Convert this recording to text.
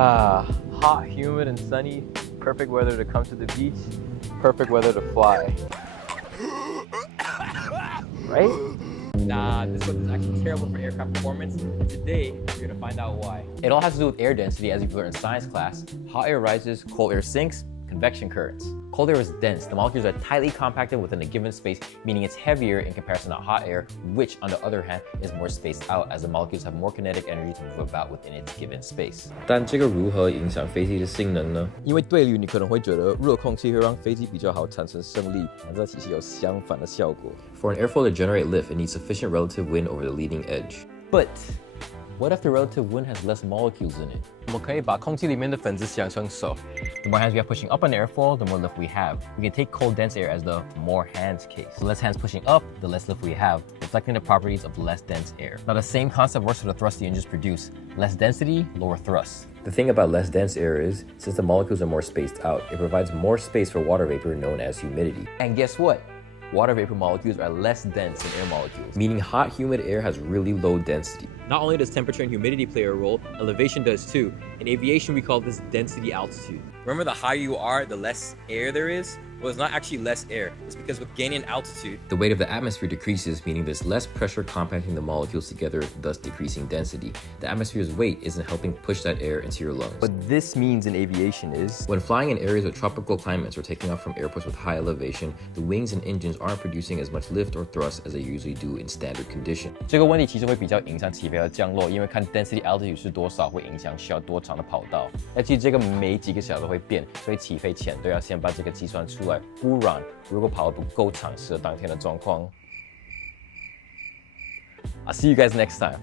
Hot, humid, and sunny. Perfect weather to come to the beach. Perfect weather to fly. Right? Nah, this weather is actually terrible for aircraft performance. And today, you're gonna find out why. It all has to do with air density, as you've learned in science class. Hot air rises, cold air sinks, convection currents. Cold air is dense. The molecules are tightly compacted within a given space, meaning it's heavier in comparison to hot air, which, on the other hand, is more spaced out, as the molecules have more kinetic energy to move about within its given space. 但这个如何影响飞机的性能呢？因为对流你可能会觉得热空气会让飞机比较好产生升力，但这其实有相反的效果。For an airfoil to generate lift, it needs sufficient relative wind over the leading edge. But what if the relative wind has less molecules in it? 我们可以把空气里面的分子想成手。The more hands we have pushing up on the airfoil, the more lift we have. We can take cold dense air as the more hands case. The less hands pushing up, the less lift we have, reflecting the properties of less dense air. Now the same concept works for the thrust the engines produce. Less density, lower thrust. The thing about less dense air is, since the molecules are more spaced out, it provides more space for water vapor known as humidity. And guess what? Water vapor molecules are less dense than air molecules. Meaning hot, humid air has really low density. Not only does temperature and humidity play a role, elevation does too. In aviation, we call this density altitude. Remember, the higher you are, the less air there is? Well, it's not actually less air. It's because with gaining altitude, the weight of the atmosphere decreases, meaning there's less pressure compacting the molecules together, thus decreasing density. The atmosphere's weight isn't helping push that air into your lungs. What this means in aviation is, when flying in areas with tropical climates or taking off from airports with high elevation, the wings and engines aren't producing as much lift or thrust as they usually do in standard condition. 这个问题其实会比较影响起飞和降落，因为看 density altitude 是多少，会影响需要多长的跑道。那其实这个每几个小时会变，所以起飞前都要先把这个计算出来，不然如果跑得不够长，适合当天的状况。I'll see you guys next time.